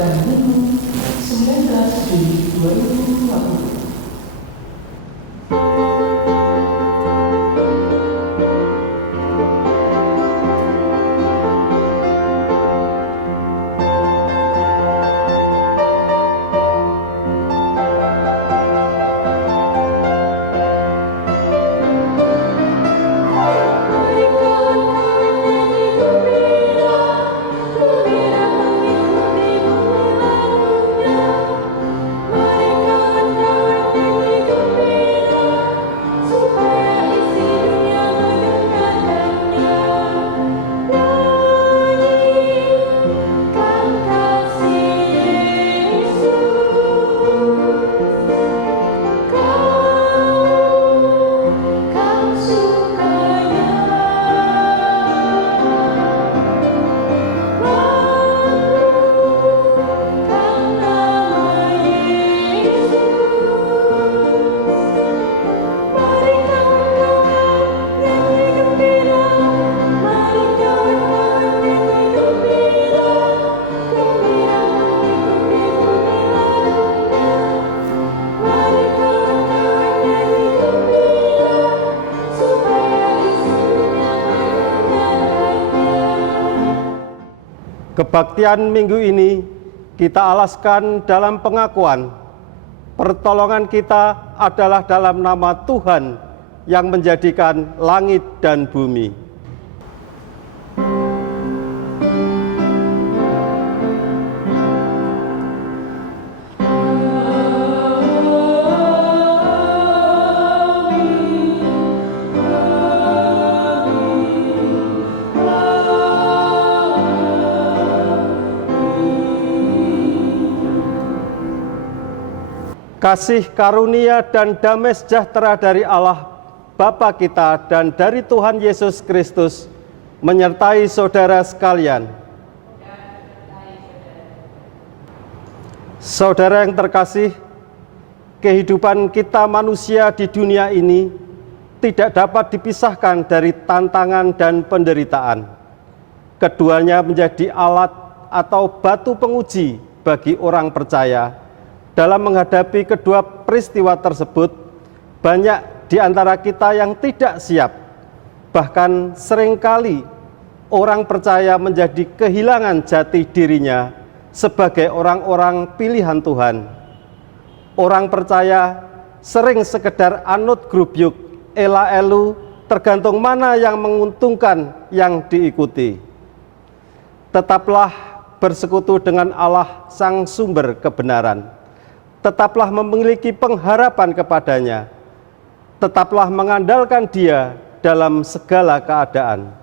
dan Minggu 19 Juli 2020. Kebaktian minggu ini kita alaskan dalam pengakuan pertolongan kita adalah dalam nama Tuhan yang menjadikan langit dan bumi. Kasih karunia dan damai sejahtera dari Allah Bapa kita dan dari Tuhan Yesus Kristus menyertai saudara sekalian. Saudara yang terkasih, kehidupan kita manusia di dunia ini tidak dapat dipisahkan dari tantangan dan penderitaan. Keduanya menjadi alat atau batu penguji bagi orang percaya. Dalam menghadapi kedua peristiwa tersebut, banyak di antara kita yang tidak siap. Bahkan seringkali orang percaya menjadi kehilangan jati dirinya sebagai orang-orang pilihan Tuhan. Orang percaya sering sekedar anut grubyuk, ela-elu, tergantung mana yang menguntungkan yang diikuti. Tetaplah bersekutu dengan Allah Sang Sumber kebenaran. Tetaplah memiliki pengharapan kepadanya, tetaplah mengandalkan Dia dalam segala keadaan.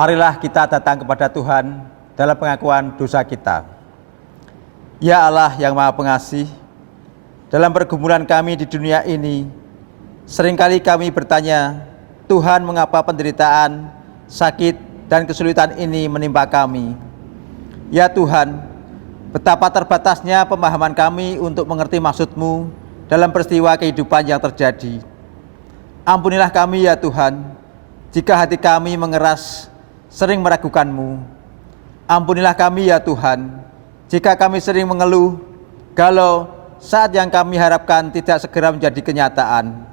Marilah kita datang kepada Tuhan dalam pengakuan dosa kita. Ya Allah yang Maha Pengasih, dalam pergumulan kami di dunia ini, seringkali kami bertanya, Tuhan, mengapa penderitaan, sakit, dan kesulitan ini menimpa kami? Ya Tuhan, betapa terbatasnya pemahaman kami untuk mengerti maksud-Mu dalam peristiwa kehidupan yang terjadi. Ampunilah kami ya Tuhan, jika hati kami mengeras, sering meragukan-Mu. Ampunilah kami ya Tuhan, jika kami sering mengeluh, galau, saat yang kami harapkan tidak segera menjadi kenyataan.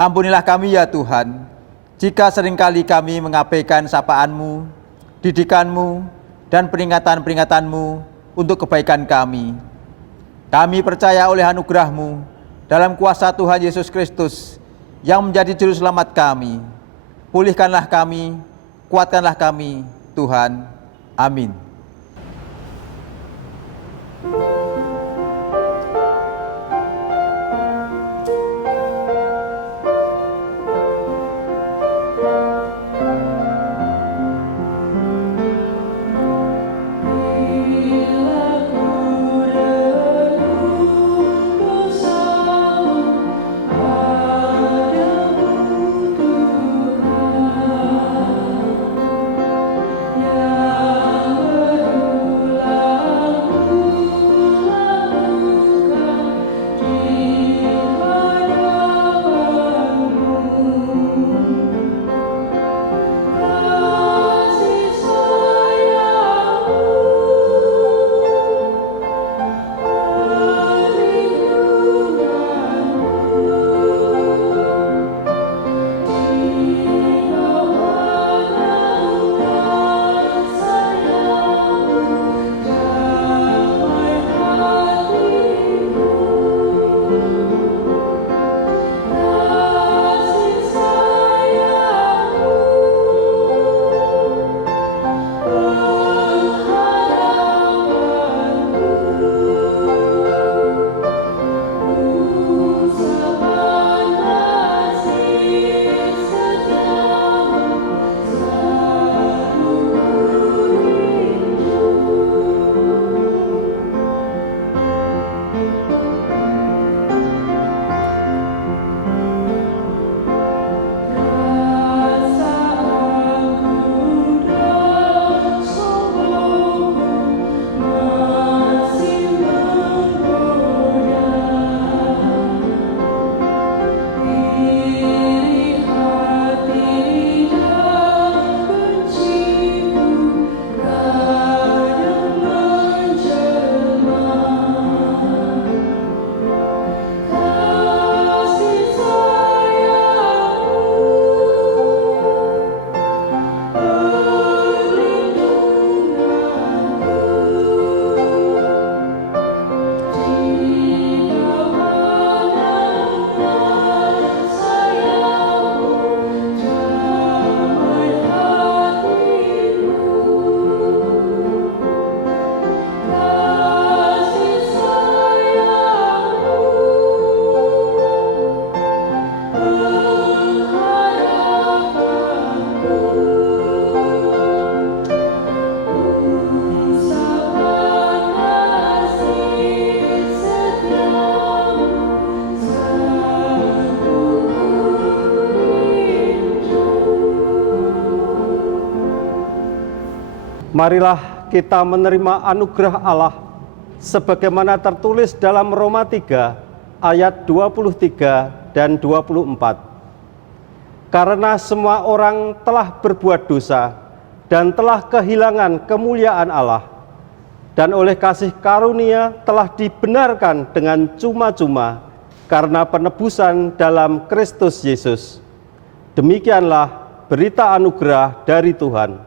Ampunilah kami ya Tuhan, jika seringkali kami mengabaikan sapaan-Mu, didikan-Mu, dan peringatan-peringatan-Mu untuk kebaikan kami. Kami percaya oleh anugerah-Mu dalam kuasa Tuhan Yesus Kristus yang menjadi juru selamat kami. Pulihkanlah kami, kuatkanlah kami, Tuhan. Amin. Marilah kita menerima anugerah Allah sebagaimana tertulis dalam Roma 3 ayat 23 dan 24. Karena semua orang telah berbuat dosa dan telah kehilangan kemuliaan Allah, dan oleh kasih karunia telah dibenarkan dengan cuma-cuma karena penebusan dalam Kristus Yesus. Demikianlah berita anugerah dari Tuhan.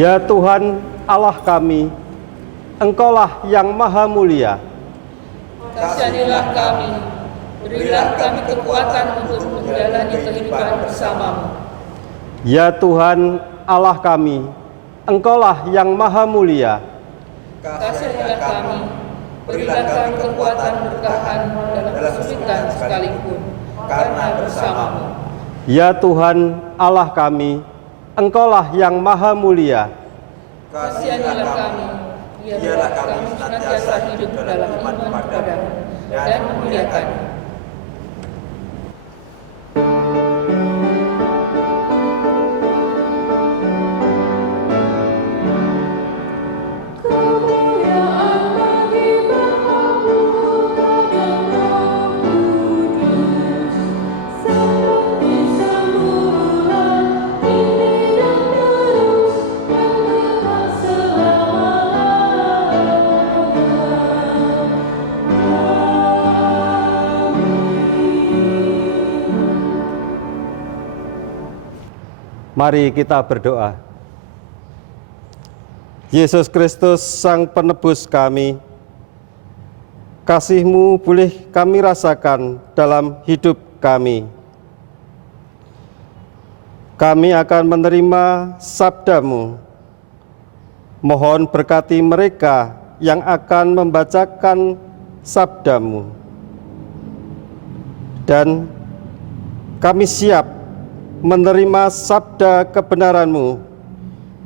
Ya Tuhan, Allah kami, Engkaulah yang maha mulia. Kasihanilah kami, berilah kami kekuatan untuk menjalani kehidupan bersamamu. Ya Tuhan Allah kami, Engkaulah yang maha mulia. Kasihanilah kami, berilah kami kekuatan bertahan dalam kesulitan sekalipun, karena bersamamu. Ya Tuhan Allah kami, Engkaulah yang maha mulia. Kasihanilah kami, biarlah kami senantiasa hidup dalam iman kepadamu dan memuliakanmu. Mari kita berdoa. Yesus Kristus, Sang Penebus kami, kasih-Mu boleh kami rasakan dalam hidup kami. Kami akan menerima sabda-Mu. Mohon berkati mereka yang akan membacakan sabda-Mu. Dan kami siap menerima sabda kebenaran-Mu.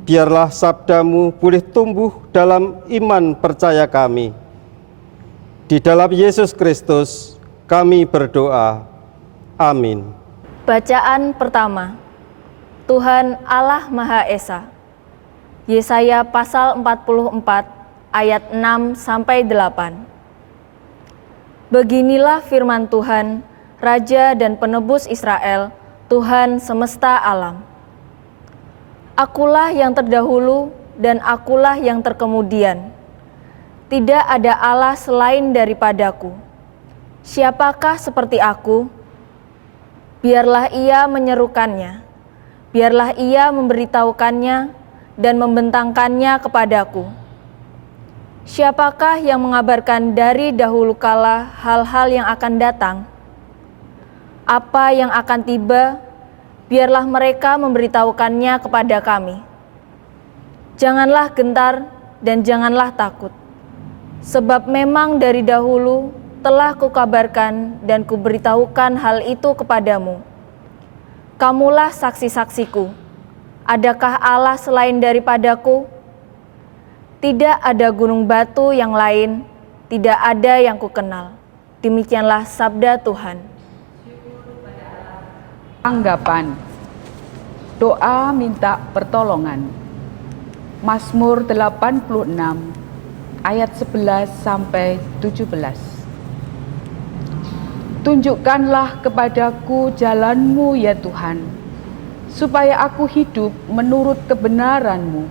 Biarlah sabda-Mu boleh tumbuh dalam iman percaya kami. Di dalam Yesus Kristus kami berdoa. Amin. Bacaan pertama. Tuhan Allah Maha Esa. Yesaya pasal 44 ayat 6 sampai 8. Beginilah firman Tuhan, Raja dan Penebus Israel, Tuhan semesta alam. Akulah yang terdahulu dan akulah yang terkemudian. Tidak ada Allah selain daripadaku. Siapakah seperti aku? Biarlah ia menyerukannya. Biarlah ia memberitahukannya dan membentangkannya kepadaku. Siapakah yang mengabarkan dari dahulu kala hal-hal yang akan datang? Apa yang akan tiba, biarlah mereka memberitahukannya kepada kami. Janganlah gentar dan janganlah takut, sebab memang dari dahulu telah kukabarkan dan kuberitahukan hal itu kepadamu. Kamulah saksi-saksiku. Adakah Allah selain daripadaku? Tidak ada gunung batu yang lain, tidak ada yang kukenal. Demikianlah sabda Tuhan. Anggapan doa minta pertolongan. Mazmur 86 ayat 11 sampai 17. Tunjukkanlah kepadaku jalan-Mu ya Tuhan, supaya aku hidup menurut kebenaran-Mu.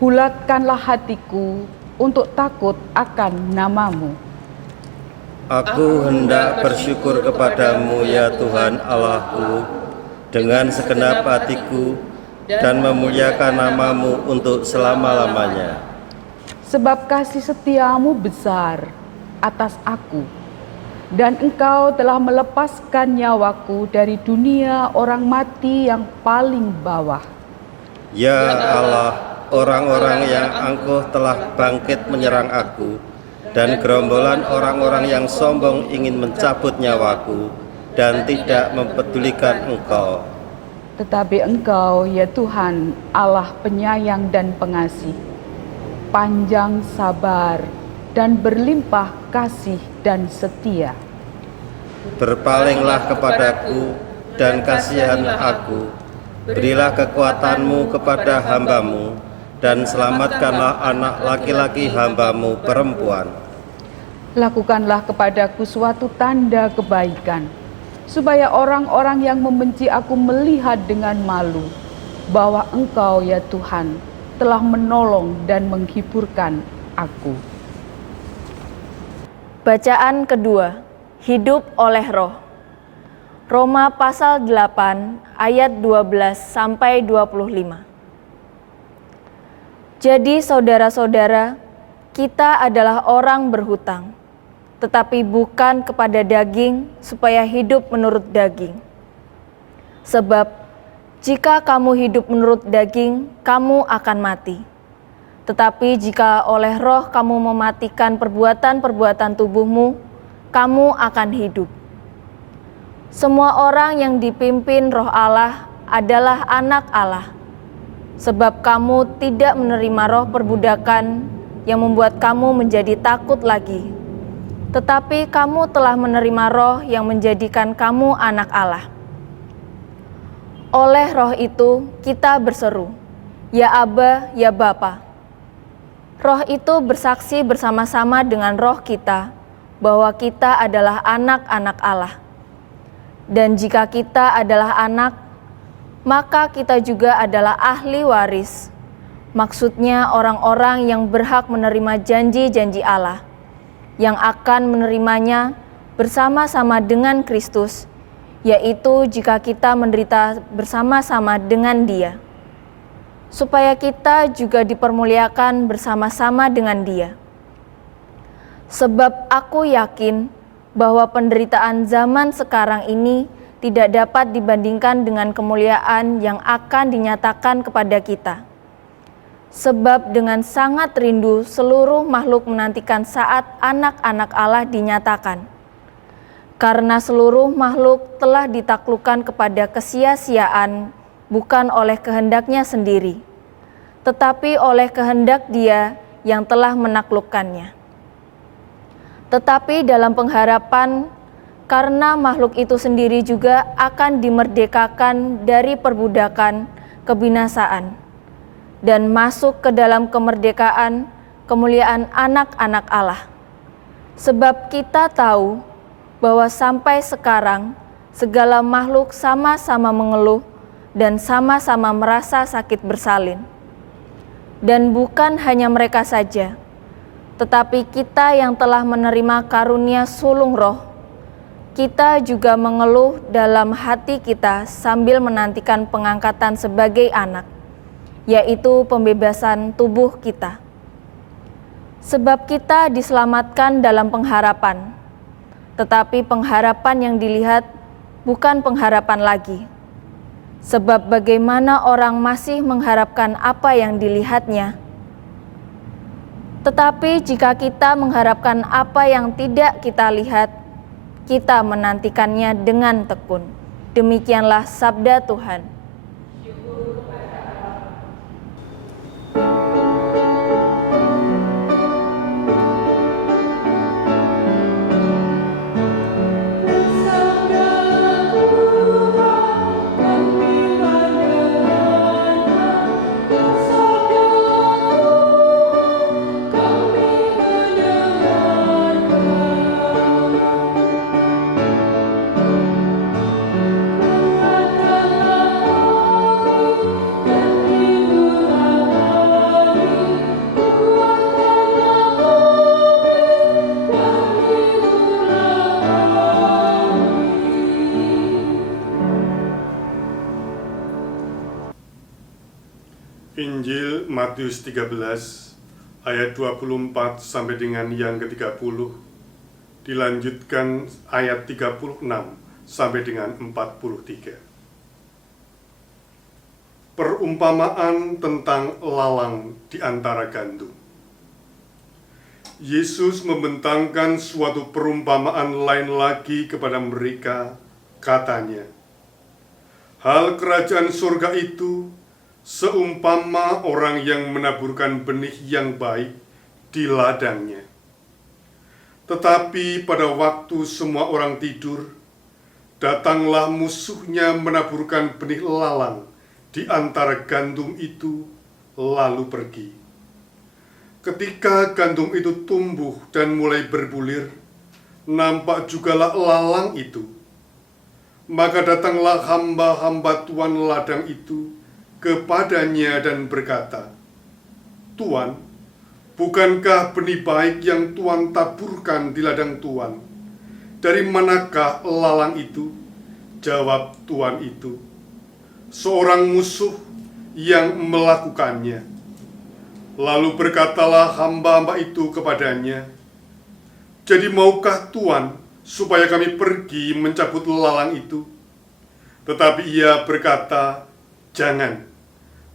Bulatkanlah hatiku untuk takut akan nama-Mu. Aku hendak bersyukur kepadamu ya Tuhan Allahku dengan segenap hatiku dan memuliakan nama-Mu untuk selama-lamanya. Sebab kasih setia-Mu besar atas aku, dan Engkau telah melepaskan nyawaku dari dunia orang mati yang paling bawah. Ya Allah, orang-orang yang angkuh telah bangkit menyerang aku, dan gerombolan orang-orang yang sombong ingin mencabut nyawaku dan tidak mempedulikan Engkau. Tetapi Engkau, ya Tuhan, Allah penyayang dan pengasih, panjang sabar dan berlimpah kasih dan setia. Berpalinglah kepadaku dan kasihanlah aku. Berilah kekuatan-Mu kepada hamba-Mu dan selamatkanlah anak laki-laki hamba-Mu perempuan. Lakukanlah kepadaku suatu tanda kebaikan, supaya orang-orang yang membenci aku melihat dengan malu bahwa Engkau, ya Tuhan, telah menolong dan menghiburkan aku. Bacaan kedua, hidup oleh Roh. Roma pasal 8 ayat 12 sampai 25. Jadi saudara-saudara, kita adalah orang berhutang, tetapi bukan kepada daging supaya hidup menurut daging. Sebab jika kamu hidup menurut daging, kamu akan mati. Tetapi jika oleh Roh kamu mematikan perbuatan-perbuatan tubuhmu, kamu akan hidup. Semua orang yang dipimpin Roh Allah adalah anak Allah. Sebab kamu tidak menerima roh perbudakan yang membuat kamu menjadi takut lagi. Tetapi kamu telah menerima roh yang menjadikan kamu anak Allah. Oleh roh itu kita berseru, "Ya Aba, ya Bapa." Roh itu bersaksi bersama-sama dengan roh kita bahwa kita adalah anak-anak Allah. Dan jika kita adalah anak, maka kita juga adalah ahli waris. Maksudnya orang-orang yang berhak menerima janji-janji Allah, yang akan menerimanya bersama-sama dengan Kristus, yaitu jika kita menderita bersama-sama dengan Dia, supaya kita juga dipermuliakan bersama-sama dengan Dia. Sebab aku yakin bahwa penderitaan zaman sekarang ini tidak dapat dibandingkan dengan kemuliaan yang akan dinyatakan kepada kita. Sebab dengan sangat rindu seluruh makhluk menantikan saat anak-anak Allah dinyatakan. Karena seluruh makhluk telah ditaklukkan kepada kesia-siaan bukan oleh kehendaknya sendiri, tetapi oleh kehendak Dia yang telah menaklukkannya. Tetapi dalam pengharapan, karena makhluk itu sendiri juga akan dimerdekakan dari perbudakan kebinasaan dan masuk ke dalam kemerdekaan kemuliaan anak-anak Allah. Sebab kita tahu bahwa sampai sekarang segala makhluk sama-sama mengeluh dan sama-sama merasa sakit bersalin. Dan bukan hanya mereka saja, tetapi kita yang telah menerima karunia sulung roh, kita juga mengeluh dalam hati kita sambil menantikan pengangkatan sebagai anak, yaitu pembebasan tubuh kita. Sebab kita diselamatkan dalam pengharapan, tetapi pengharapan yang dilihat bukan pengharapan lagi. Sebab bagaimana orang masih mengharapkan apa yang dilihatnya? Tetapi jika kita mengharapkan apa yang tidak kita lihat, kita menantikannya dengan tekun. Demikianlah sabda Tuhan. Injil Matius 13 ayat 24 sampai dengan yang ke-30, dilanjutkan ayat 36 sampai dengan 43. Perumpamaan tentang lalang di antara gandum. Yesus membentangkan suatu perumpamaan lain lagi kepada mereka, katanya, "Hal kerajaan surga itu seumpama orang yang menaburkan benih yang baik di ladangnya. Tetapi pada waktu semua orang tidur, datanglah musuhnya menaburkan benih lalang di antara gandum itu, lalu pergi. Ketika gandum itu tumbuh dan mulai berbulir, nampak jugalah lalang itu. Maka datanglah hamba-hamba tuan ladang itu kepadanya dan berkata, 'Tuan, bukankah benih baik yang Tuan taburkan di ladang Tuan? Dari manakah lalang itu?' Jawab tuan itu, 'Seorang musuh yang melakukannya.' Lalu berkatalah hamba-hamba itu kepadanya, "Jadi maukah Tuan supaya kami pergi mencabut lalang itu?" Tetapi ia berkata, "Jangan,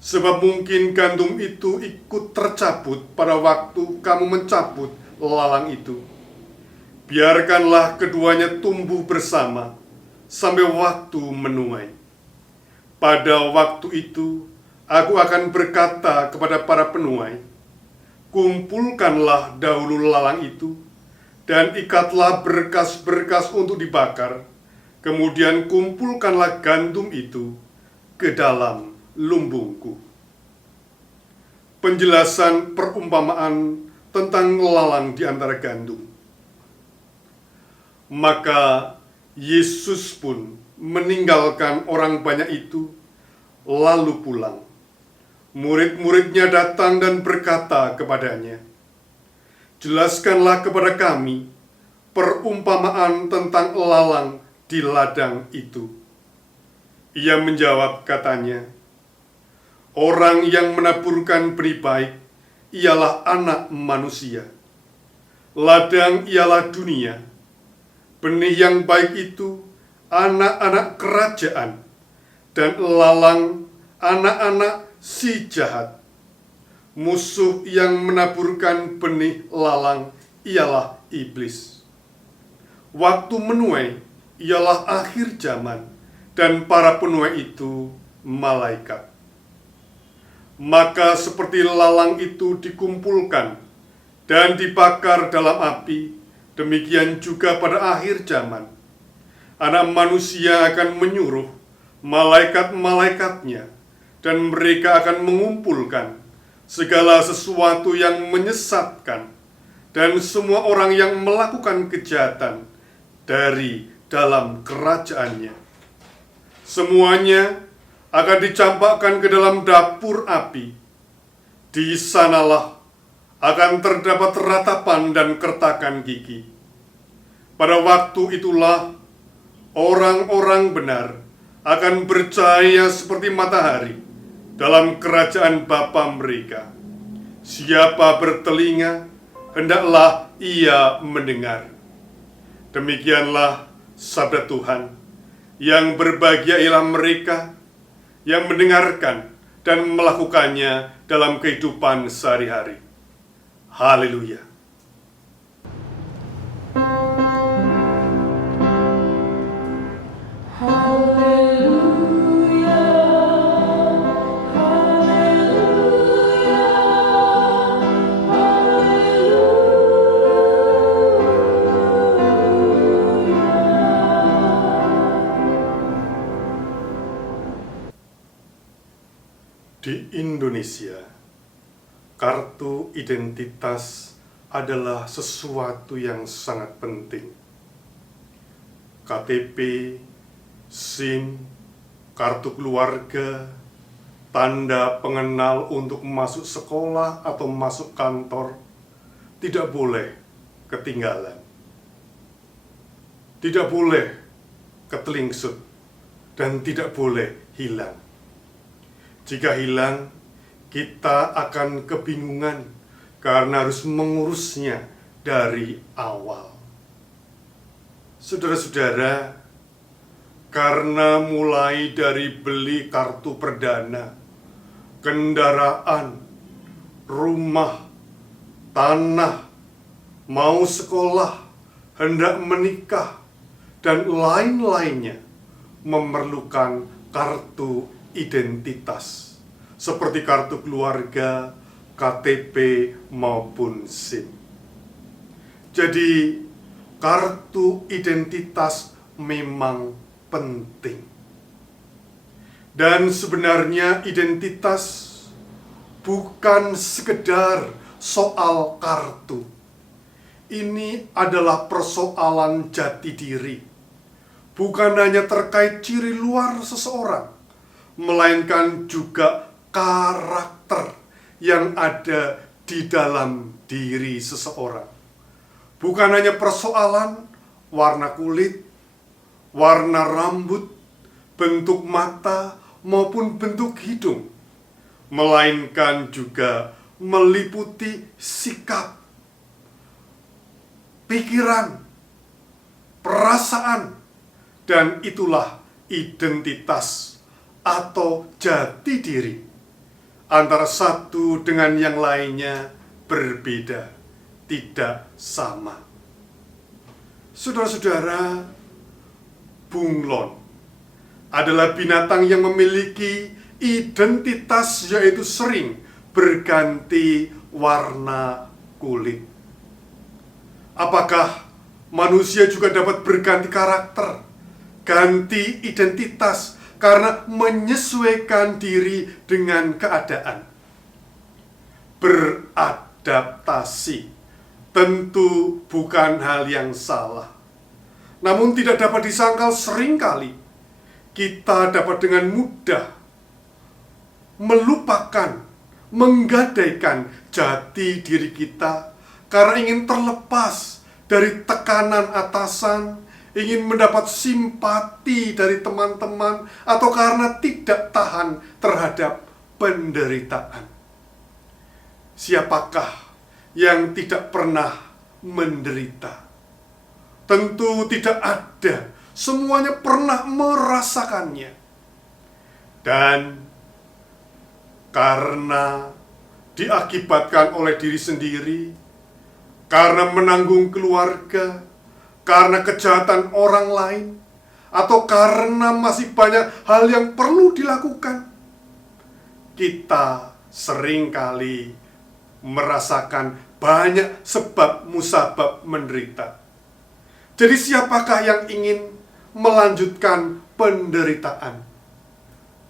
sebab mungkin gandum itu ikut tercabut pada waktu kamu mencabut lalang itu. Biarkanlah keduanya tumbuh bersama sampai waktu menuai. Pada waktu itu, aku akan berkata kepada para penuai, kumpulkanlah dahulu lalang itu, dan ikatlah berkas-berkas untuk dibakar, kemudian kumpulkanlah gandum itu ke dalam lumbungku." Penjelasan perumpamaan tentang lalang di antara gandum. Maka Yesus pun meninggalkan orang banyak itu, lalu pulang. Murid-muridnya datang dan berkata kepadanya, "Jelaskanlah kepada kami perumpamaan tentang lalang di ladang itu." Ia menjawab katanya, "Orang yang menaburkan benih baik ialah Anak Manusia. Ladang ialah dunia. Benih yang baik itu anak-anak kerajaan, dan lalang anak-anak si jahat. Musuh yang menaburkan benih lalang ialah iblis. Waktu menuai ialah akhir zaman, dan para penuai itu malaikat. Maka seperti lalang itu dikumpulkan dan dibakar dalam api, demikian juga pada akhir zaman, Anak Manusia akan menyuruh malaikat-malaikatnya, dan mereka akan mengumpulkan segala sesuatu yang menyesatkan dan semua orang yang melakukan kejahatan dari dalam kerajaannya. Semuanya akan dicampakkan ke dalam dapur api. Di sanalah akan terdapat ratapan dan kertakan gigi. Pada waktu itulah orang-orang benar akan bercahaya seperti matahari dalam kerajaan Bapa mereka. Siapa bertelinga, hendaklah ia mendengar." Demikianlah sabda Tuhan. Yang berbahagia ialah mereka yang mendengarkan dan melakukannya dalam kehidupan sehari-hari. Haleluya. Di Indonesia, kartu identitas adalah sesuatu yang sangat penting. KTP, SIM, kartu keluarga, tanda pengenal untuk masuk sekolah atau masuk kantor tidak boleh ketinggalan. Tidak boleh ketelingsut dan tidak boleh hilang. Jika hilang, kita akan kebingungan karena harus mengurusnya dari awal. Saudara-saudara, karena mulai dari beli kartu perdana, kendaraan, rumah, tanah, mau sekolah, hendak menikah, dan lain-lainnya memerlukan kartu identitas, seperti kartu keluarga, KTP, maupun SIM. Jadi, kartu identitas memang penting. Dan sebenarnya identitas bukan sekedar soal kartu. Ini adalah persoalan jati diri. Bukan hanya terkait ciri luar seseorang, melainkan juga karakter yang ada di dalam diri seseorang. Bukan hanya persoalan warna kulit, warna rambut, bentuk mata, maupun bentuk hidung, melainkan juga meliputi sikap, pikiran, perasaan, dan itulah identitas atau jati diri. Antara satu dengan yang lainnya berbeda, tidak sama. Saudara-saudara, bunglon adalah binatang yang memiliki identitas, yaitu sering berganti warna kulit. Apakah manusia juga dapat berganti karakter, ganti identitas karena menyesuaikan diri dengan keadaan? Beradaptasi tentu bukan hal yang salah. Namun tidak dapat disangkal seringkali kita dapat dengan mudah melupakan, menggadaikan jati diri kita karena ingin terlepas dari tekanan atasan, ingin mendapat simpati dari teman-teman, atau karena tidak tahan terhadap penderitaan. Siapakah yang tidak pernah menderita? Tentu tidak ada. Semuanya pernah merasakannya. Dan karena diakibatkan oleh diri sendiri, karena menanggung keluarga, karena kejahatan orang lain, atau karena masih banyak hal yang perlu dilakukan, kita seringkali merasakan banyak sebab musabab menderita. Jadi siapakah yang ingin melanjutkan penderitaan?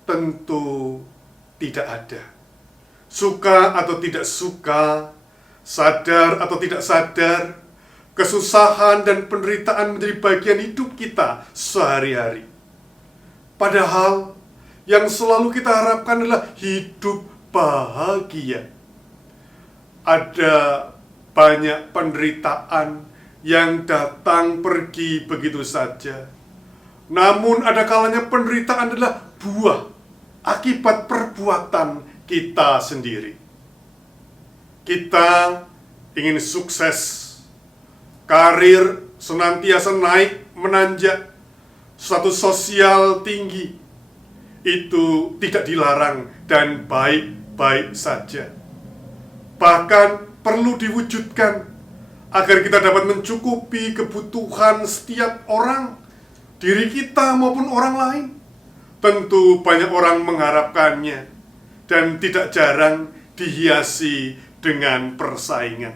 Tentu tidak ada. Suka atau tidak suka, sadar atau tidak sadar, kesusahan dan penderitaan menjadi bagian hidup kita sehari-hari. Padahal yang selalu kita harapkan adalah hidup bahagia. Ada banyak penderitaan yang datang pergi begitu saja. Namun ada kalanya penderitaan adalah buah akibat perbuatan kita sendiri. Kita ingin sukses, karir senantiasa naik menanjak, status sosial tinggi, itu tidak dilarang dan baik-baik saja. Bahkan perlu diwujudkan agar kita dapat mencukupi kebutuhan setiap orang, diri kita maupun orang lain. Tentu banyak orang mengharapkannya dan tidak jarang dihiasi dengan persaingan.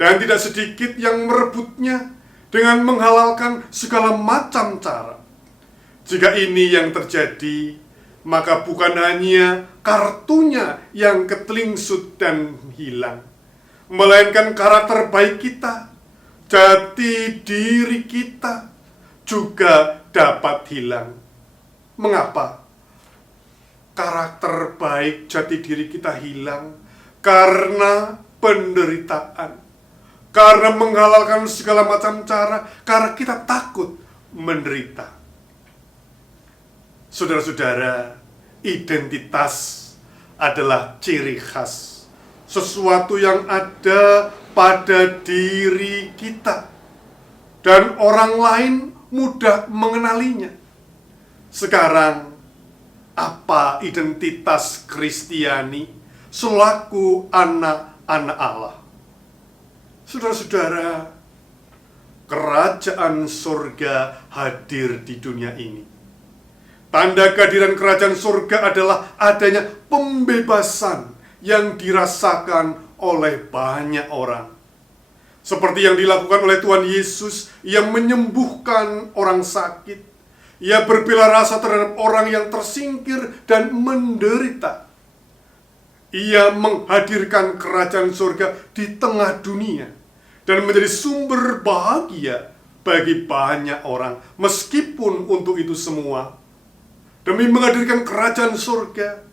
Dan tidak sedikit yang merebutnya dengan menghalalkan segala macam cara. Jika ini yang terjadi, maka bukan hanya kartunya yang ketelingsut dan hilang, melainkan karakter baik kita, jati diri kita juga dapat hilang. Mengapa? Karakter baik jati diri kita hilang karena penderitaan, karena menghalalkan segala macam cara, karena kita takut menderita. Saudara-saudara, identitas adalah ciri khas, sesuatu yang ada pada diri kita, dan orang lain mudah mengenalinya. Sekarang, apa identitas Kristiani selaku anak-anak Allah? Saudara-saudara, kerajaan surga hadir di dunia ini. Tanda kehadiran kerajaan surga adalah adanya pembebasan yang dirasakan oleh banyak orang. Seperti yang dilakukan oleh Tuhan Yesus, yang menyembuhkan orang sakit. Ia berbela rasa terhadap orang yang tersingkir dan menderita. Ia menghadirkan kerajaan surga di tengah dunia dan menjadi sumber bahagia bagi banyak orang. Meskipun untuk itu semua, demi menghadirkan kerajaan surga,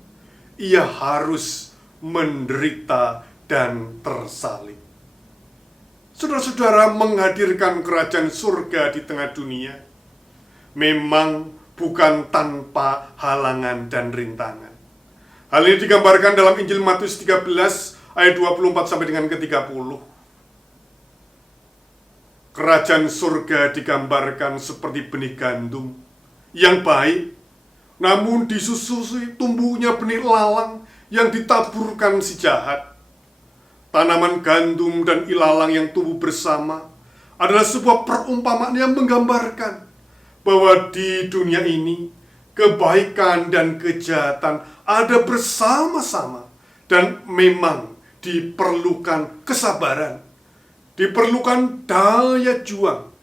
ia harus menderita dan tersalib. Saudara-saudara, menghadirkan kerajaan surga di tengah dunia memang bukan tanpa halangan dan rintangan. Hal ini digambarkan dalam Injil Matius 13 ayat 24 sampai dengan ke-30. Kerajaan surga digambarkan seperti benih gandum yang baik, namun disusui tumbuhnya benih lalang yang ditaburkan si jahat. Tanaman gandum dan ilalang yang tumbuh bersama adalah sebuah perumpamaan yang menggambarkan bahwa di dunia ini kebaikan dan kejahatan ada bersama-sama, dan memang diperlukan kesabaran, diperlukan daya juang,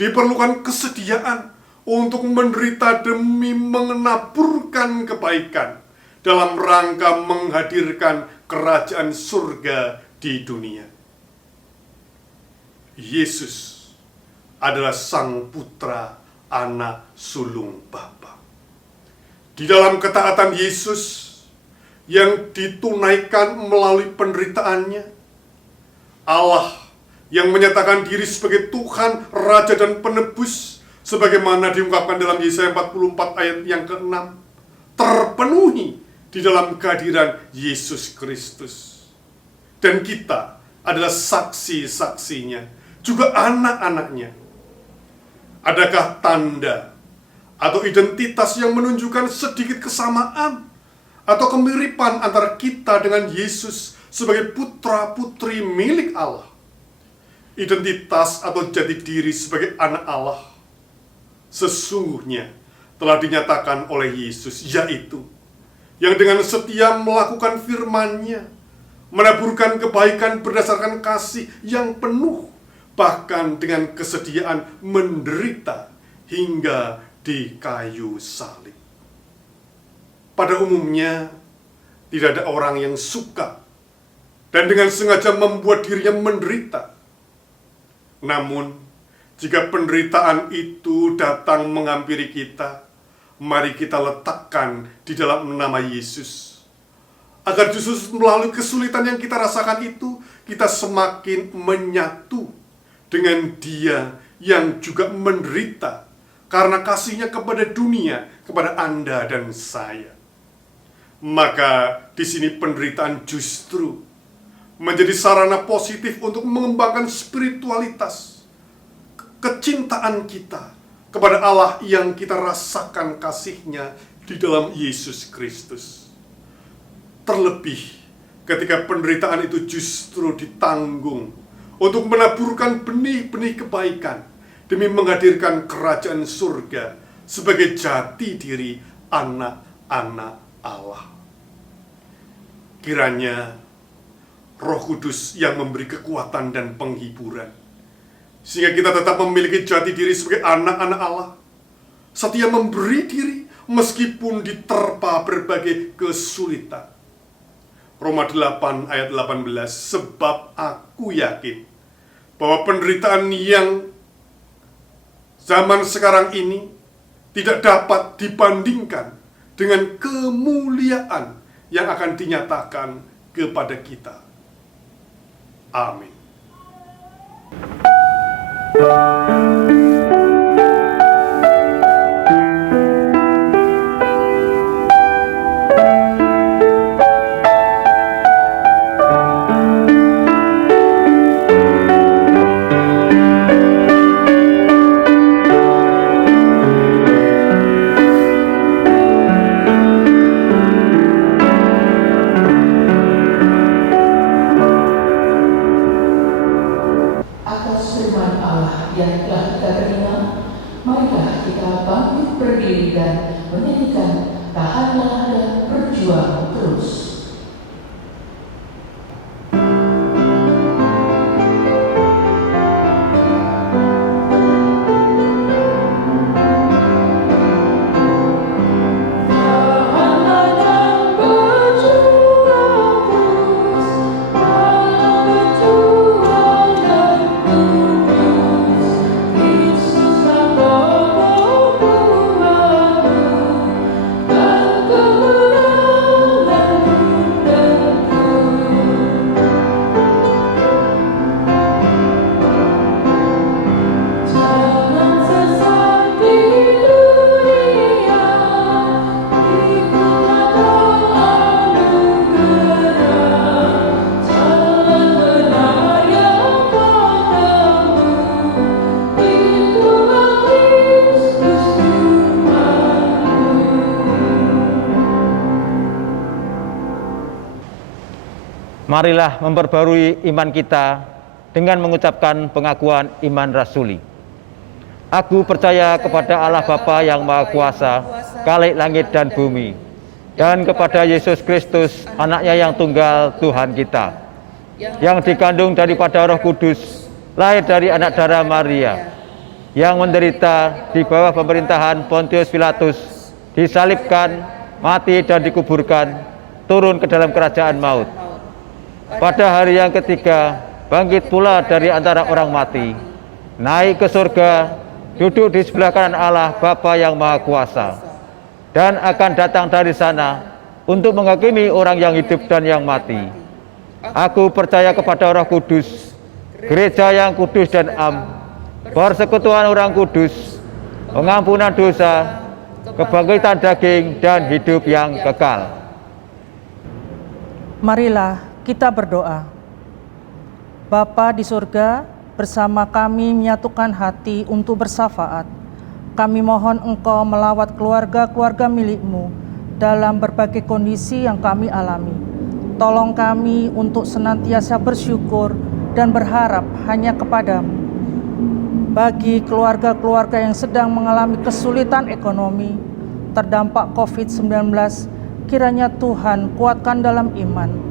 diperlukan kesediaan untuk menderita demi menaburkan kebaikan dalam rangka menghadirkan kerajaan surga di dunia. Yesus adalah Sang Putra Anak sulung Bapa. Di dalam ketaatan Yesus yang ditunaikan melalui penderitaannya, Allah yang menyatakan diri sebagai Tuhan, Raja dan Penebus, sebagaimana diungkapkan dalam Yesaya 44 ayat yang ke-6, terpenuhi di dalam kehadiran Yesus Kristus. Dan kita adalah saksi-saksinya, juga anak-anaknya. Adakah tanda atau identitas yang menunjukkan sedikit kesamaan atau kemiripan antara kita dengan Yesus sebagai putra-putri milik Allah? Identitas atau jati diri sebagai anak Allah sesungguhnya telah dinyatakan oleh Yesus, yaitu yang dengan setia melakukan firman-Nya, menaburkan kebaikan berdasarkan kasih yang penuh, bahkan dengan kesediaan menderita hingga di kayu salib. Pada umumnya, tidak ada orang yang suka dan dengan sengaja membuat dirinya menderita. Namun, jika penderitaan itu datang menghampiri kita, mari kita letakkan di dalam nama Yesus, agar justru melalui kesulitan yang kita rasakan itu, kita semakin menyatu dengan Dia yang juga menderita karena kasih-Nya kepada dunia, kepada Anda dan saya. Maka di sini penderitaan justru menjadi sarana positif untuk mengembangkan spiritualitas, kecintaan kita kepada Allah yang kita rasakan kasih-Nya di dalam Yesus Kristus. Terlebih ketika penderitaan itu justru ditanggung untuk menaburkan benih-benih kebaikan demi menghadirkan kerajaan surga sebagai jati diri anak-anak Allah. Kiranya Roh Kudus yang memberi kekuatan dan penghiburan, sehingga kita tetap memiliki jati diri sebagai anak-anak Allah, setia memberi diri meskipun diterpa berbagai kesulitan. Roma 8 ayat 18, sebab aku yakin bahwa penderitaan yang zaman sekarang ini tidak dapat dibandingkan dengan kemuliaan yang akan dinyatakan kepada kita. Amin. Marilah memperbarui iman kita dengan mengucapkan pengakuan iman rasuli. Aku percaya kepada Allah Bapa yang Maha Kuasa, Khalik langit dan bumi, dan kepada Yesus Kristus, anaknya yang tunggal Tuhan kita, yang dikandung daripada Roh Kudus, lahir dari anak darah Maria, yang menderita di bawah pemerintahan Pontius Pilatus, disalibkan, mati dan dikuburkan, turun ke dalam kerajaan maut. Pada hari yang ketiga, bangkit pula dari antara orang mati, naik ke surga, duduk di sebelah kanan Allah Bapa yang Maha Kuasa, dan akan datang dari sana untuk menghakimi orang yang hidup dan yang mati. Aku percaya kepada Roh Kudus, gereja yang kudus dan am, persekutuan orang kudus, pengampunan dosa, kebangkitan daging, dan hidup yang kekal. Marilah kita berdoa. Bapa di surga, bersama kami menyatukan hati untuk bersafaat. Kami mohon Engkau melawat keluarga-keluarga milik-Mu dalam berbagai kondisi yang kami alami. Tolong kami untuk senantiasa bersyukur dan berharap hanya kepada-Mu. Bagi keluarga-keluarga yang sedang mengalami kesulitan ekonomi, terdampak COVID-19, kiranya Tuhan kuatkan dalam iman.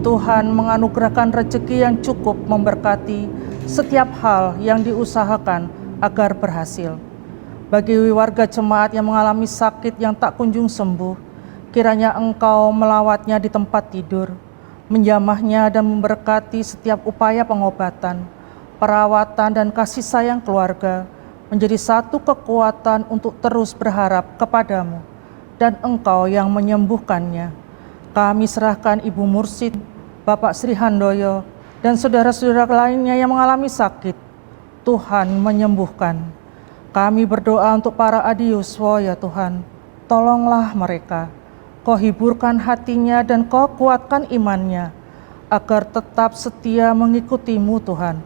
Tuhan menganugerahkan rezeki yang cukup memberkati setiap hal yang diusahakan agar berhasil. Bagi warga jemaat yang mengalami sakit yang tak kunjung sembuh, kiranya Engkau melawatnya di tempat tidur, menjamahnya dan memberkati setiap upaya pengobatan, perawatan dan kasih sayang keluarga, menjadi satu kekuatan untuk terus berharap kepada-Mu, dan Engkau yang menyembuhkannya. Kami serahkan Ibu Mursid, Bapak Sri Handoyo, dan saudara-saudara lainnya yang mengalami sakit. Tuhan menyembuhkan. Kami berdoa untuk para adiuswa, ya Tuhan. Tolonglah mereka. Kau hiburkan hatinya dan Kau kuatkan imannya, agar tetap setia mengikuti-Mu, Tuhan.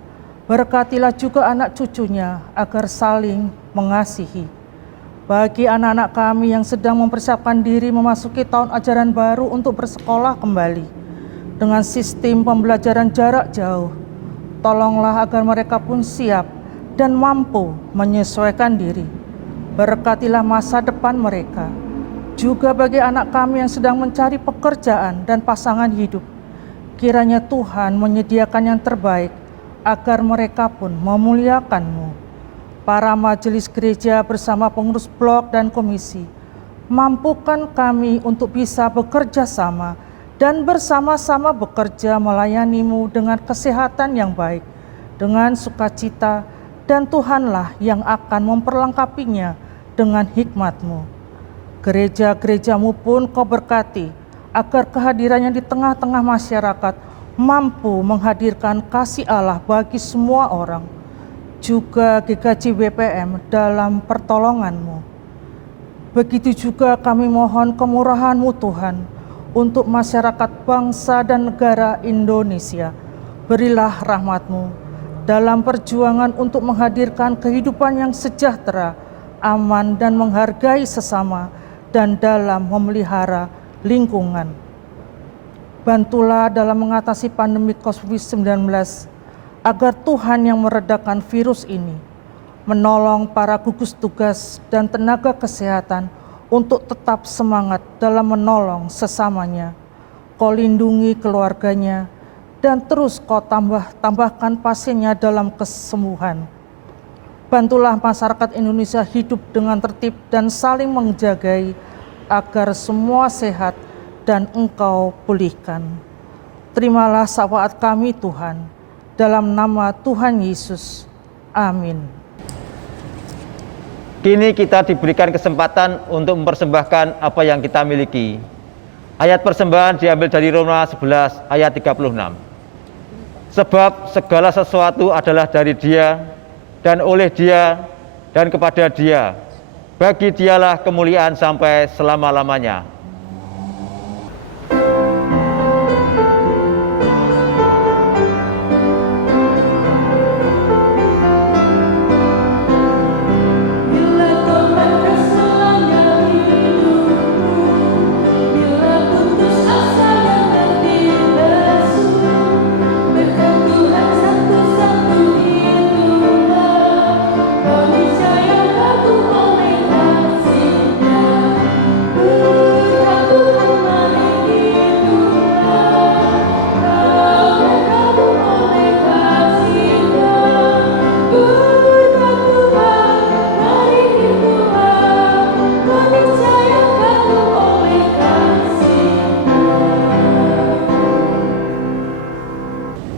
Berkatilah juga anak cucunya, agar saling mengasihi. Bagi anak-anak kami yang sedang mempersiapkan diri memasuki tahun ajaran baru untuk bersekolah kembali dengan sistem pembelajaran jarak jauh, tolonglah agar mereka pun siap dan mampu menyesuaikan diri. Berkatilah masa depan mereka. Juga bagi anak kami yang sedang mencari pekerjaan dan pasangan hidup, kiranya Tuhan menyediakan yang terbaik agar mereka pun memuliakan-Mu. Para majelis gereja bersama pengurus blok dan komisi, mampukan kami untuk bisa bekerja sama dan bersama-sama bekerja melayani-Mu dengan kesehatan yang baik, dengan sukacita, dan Tuhanlah yang akan memperlengkapinya dengan hikmat-Mu. Gereja-gereja-Mu pun Kau berkati, agar kehadirannya di tengah-tengah masyarakat mampu menghadirkan kasih Allah bagi semua orang. Juga GKJ BPM dalam pertolongan-Mu. Begitu juga kami mohon kemurahan-Mu Tuhan untuk masyarakat bangsa dan negara Indonesia. Berilah rahmat-Mu dalam perjuangan untuk menghadirkan kehidupan yang sejahtera, aman dan menghargai sesama, dan dalam memelihara lingkungan. Bantulah dalam mengatasi pandemi COVID-19, agar Tuhan yang meredakan virus ini menolong para gugus tugas dan tenaga kesehatan untuk tetap semangat dalam menolong sesamanya. Kau lindungi keluarganya dan terus Kau tambahkan pasiennya dalam kesembuhan. Bantulah masyarakat Indonesia hidup dengan tertib dan saling menjagai agar semua sehat dan Engkau pulihkan. Terimalah syafaat kami Tuhan, dalam nama Tuhan Yesus. Amin. Kini kita diberikan kesempatan untuk mempersembahkan apa yang kita miliki. Ayat persembahan diambil dari Roma 11 ayat 36. Sebab segala sesuatu adalah dari Dia, dan oleh Dia, dan kepada Dia. Bagi Dialah kemuliaan sampai selama-lamanya.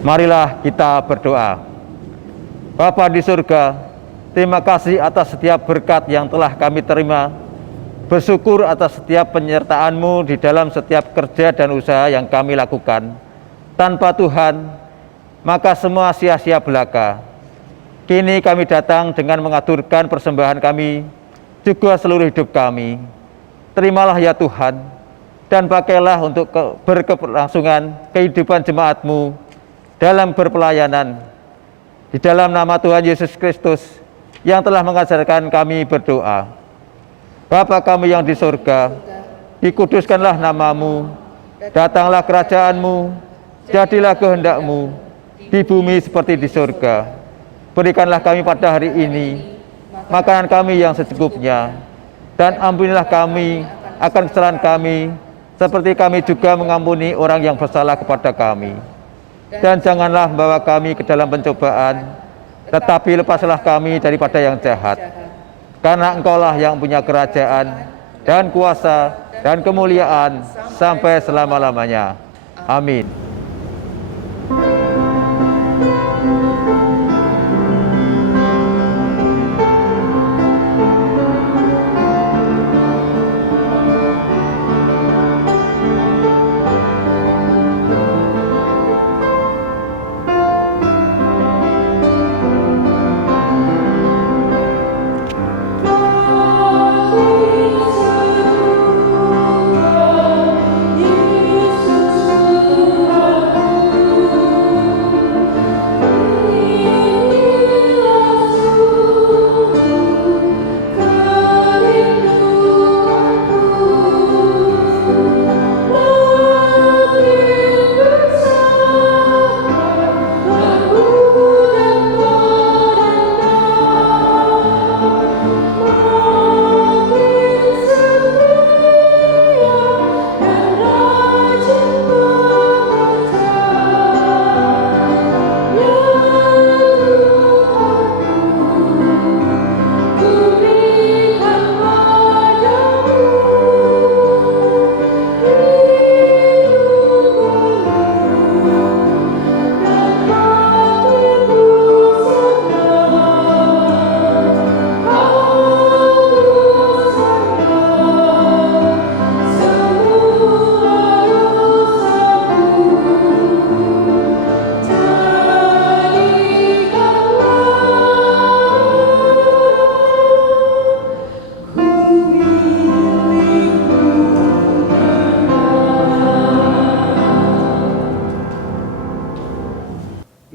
Marilah kita berdoa. Bapa di surga, terima kasih atas setiap berkat yang telah kami terima. Bersyukur atas setiap penyertaan-Mu di dalam setiap kerja dan usaha yang kami lakukan. Tanpa Tuhan, maka semua sia-sia belaka. Kini kami datang dengan mengaturkan persembahan kami, juga seluruh hidup kami. Terimalah ya Tuhan, dan pakailah untuk berkelangsungan kehidupan jemaat-Mu dalam berpelayanan. Di dalam nama Tuhan Yesus Kristus yang telah mengajarkan kami berdoa. Bapa kami yang di surga, dikuduskanlah nama-Mu, datanglah kerajaan-Mu, jadilah kehendak-Mu, di bumi seperti di surga. Berikanlah kami pada hari ini makanan kami yang secukupnya, dan ampunilah kami akan kesalahan kami, seperti kami juga mengampuni orang yang bersalah kepada kami. Dan janganlah membawa kami ke dalam pencobaan, tetapi lepaslah kami daripada yang jahat. Karena Engkaulah yang punya kerajaan, dan kuasa, dan kemuliaan, sampai selama-lamanya. Amin.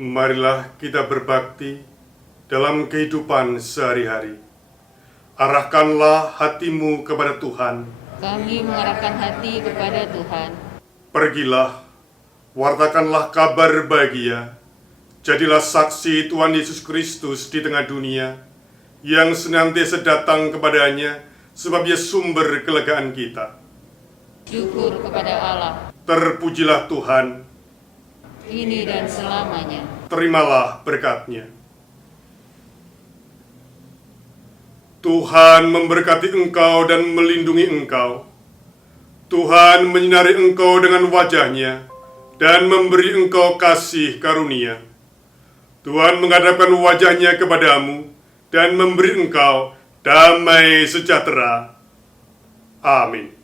Marilah kita berbakti dalam kehidupan sehari-hari. Arahkanlah hatimu kepada Tuhan. Kami mengarahkan hati kepada Tuhan. Pergilah, wartakanlah kabar bahagia. Jadilah saksi Tuhan Yesus Kristus di tengah dunia, yang senantiasa datang kepadanya, sebab Ia sumber kelegaan kita. Syukur kepada Allah. Terpujilah Tuhan. Kini dan selamanya. Terimalah berkat-Nya. Tuhan memberkati engkau dan melindungi engkau. Tuhan menyinari engkau dengan wajah-Nya dan memberi engkau kasih karunia. Tuhan menghadapkan wajah-Nya kepadamu dan memberi engkau damai sejahtera. Amin.